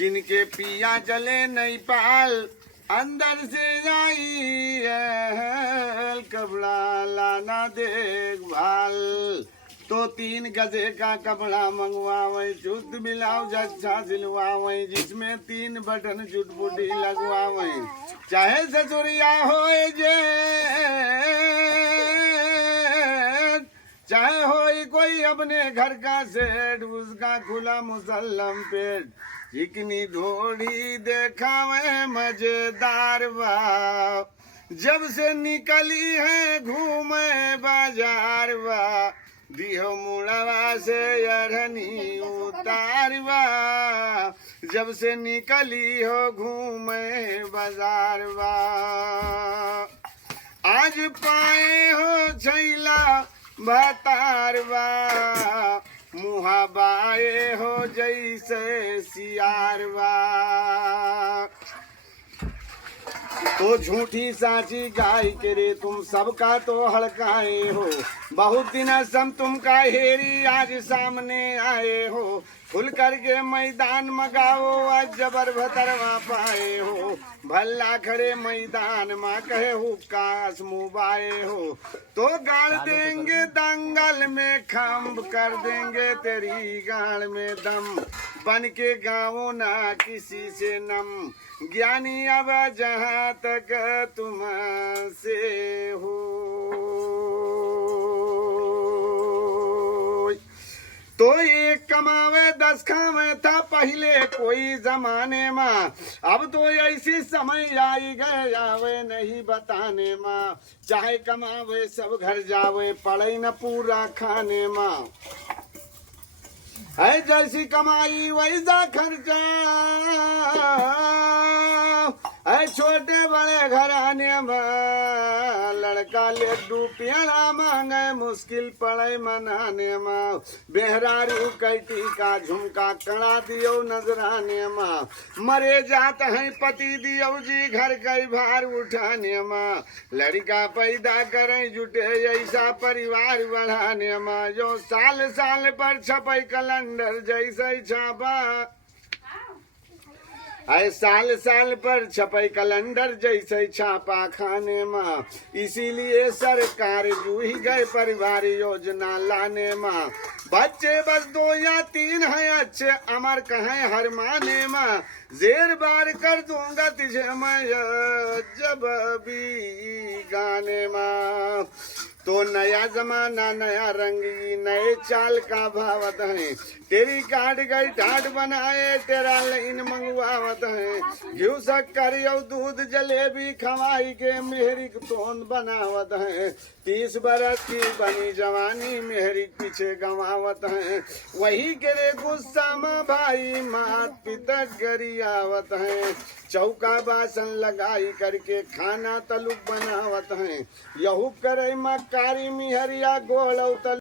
जिनके पिया चले नहीं पाल अंदर से आई है कपड़ा लाना देखभाल। तो 3 गजे का कपड़ा मंगवावे शुद्ध ब्लाउज अच्छा सिलवावे जिसमें 3 बटन चुटपुटी लगवावे। चाहे ससुरिया हो जे चाहे हो कोई अपने घर का सेठ उसका खुला मुसल्लम पेट। चिकनी ढोड़ी देखावे मजेदार बा जब से निकली है घूमे बाजार बा। दिहो मुड़वा से अरहनी उतारवा जब से निकली हो घूमे बाजार बा। आज पाए हो छैला भतारवा मुहा बाए हो जैसे सियारवा। तो झूठी साची गाय के रे तुम सबका तो हड़काए हो। बहुत दिन सम तुम का हेरी आज सामने आए हो। खुल करके मैदान मगाओ आज जबर भतरवा पाए हो। भल्ला खड़े मैदान माँ कहे हुक्कास मुबाए हो। तो गाड़ देंगे दंगल में खम्ब कर देंगे तेरी गाड़ में दम। बन के गाँव ना किसी से नम ज्ञानी अब जहाँ तक तुम से हो। तो एक कमावे 10 खावे था पहले कोई जमाने में। अब तो ऐसी समय आई गए आवे नहीं बताने में। चाहे कमावे सब घर जावे पड़े न पूरा खाने में। है जैसी कमाई वैसा खर्चा है छोटे बड़े घराने में। लड़का लड्डू पेड़ा मांगे मुश्किल पड़े मनाने में। बेहरारू कैटी का झुमका कड़ा दियो नजराने में। मरे जात हैं पति दियो जी घर कई भार उठाने में। लड़का पैदा करें जुटे ऐसा परिवार बढ़ाने में। जो साल साल पर छपे कैलेंडर जैसे छापा है साल साल पर छपे कैलेंडर जैसे छापा खाने में। इसीलिए सरकार जूही गए परिवार योजना लाने में। बच्चे बस 2 या 3 हैं अच्छे अमर कहें हर माने में। जेर बार कर दूंगा तुझे मैं जब भी गाने में। तो नया जमाना नया रंगी नए चाल का भावत है। तेरी काट गई ठाट बनाए तेरा लाइन मंगवावत है। घी शक्कर यो दूध जलेबी खवाई के मेहरी तोन बनावत है। 30 बरस की बनी जवानी मेहरी पीछे गंवावत है। वही करे गुस्सा में भाई मात पिता गरियावत है। चौका बासन लगाई करके खाना तलुक बनावत है। यहू करे मक्कारी मिहरिया गोल